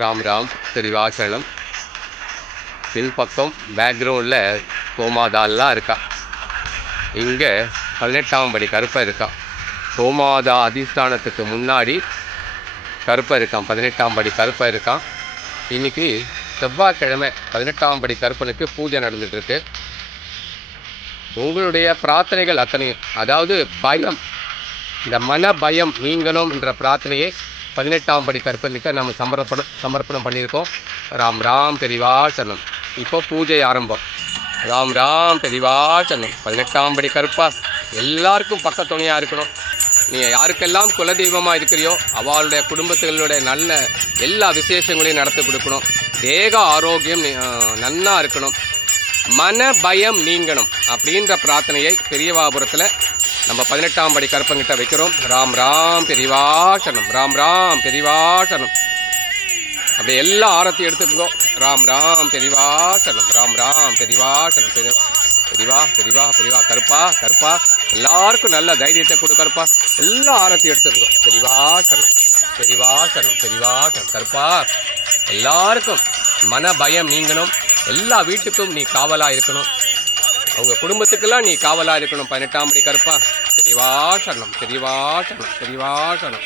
ராம் ராம் திருவாசலம். பின்பக்கம் பேக்ரவுண்டில் கோமாதாலாம் இருக்கா. இங்கே 18ஆம் படி கருப்பை இருக்கான். கோமாதா அதிஷ்டானத்துக்கு முன்னாடி கருப்பை இருக்கான். 18ஆம் படி கருப்பை இருக்கான். இன்றைக்கி செவ்வாய்க்கிழமை 18ஆம் படி கருப்பனுக்கு பூஜை நடந்துகிட்ருக்கு. உங்களுடைய பிரார்த்தனைகள் அத்தனையும், அதாவது பயம், இந்த மன பயம் நீங்கணும் என்ற பிரார்த்தனையை 18ஆம் படி கருப்பனுக்கு நம்ம சமர்ப்பணம் பண்ணியிருக்கோம். ராம் ராம் பெரிவாசனம். இப்போ பூஜை ஆரம்பம். ராம் ராம் பெரிவாசனம். 18ஆம் படி கருப்பா எல்லாருக்கும் பக்கத்துணையாக இருக்கணும். நீ யாருக்கெல்லாம் குலதெய்வமாக இருக்கிறியோ அவளுடைய குடும்பத்தினுடைய நல்ல எல்லா விசேஷங்களையும் நடத்தி கொடுக்கணும். தேக ஆரோக்கியம் நன்னா இருக்கணும். மன பயம் நீங்கணும் அப்படின்ற பிரார்த்தனையை பெரியவாபுரத்தில் நம்ம 18ஆம் படி கருப்பங்கிட்ட வைக்கிறோம். ராம் ராம் பெரிவாசனம். ராம் ராம் பெரிவாசனம். அப்படி எல்லா ஆரத்தி எடுத்துக்கோ. ராம் ராம் பெரிவாசனம். ராம் ராம் பெரிவாசனம். பெரிவா பெரிவா பெரிவா கருப்பா கருப்பா எல்லாருக்கும் நல்ல தைரியத்தை கொடு கருப்பா. எல்லா ஆரத்தி எடுத்துக்கோ. பெரிவாசனம் பெரிவாசனம் பெரிவாசனம். கருப்பா எல்லாருக்கும் மன பயம் நீங்கணும். எல்லா வீட்டுக்கும் நீ காவலாக இருக்கணும். அவங்க குடும்பத்துக்கெல்லாம் நீ காவலாக இருக்கணும். 18ஆம் படி கருப்பா. பெரிவாசனம் பெரிவாசனம் பெரிவாசனம்.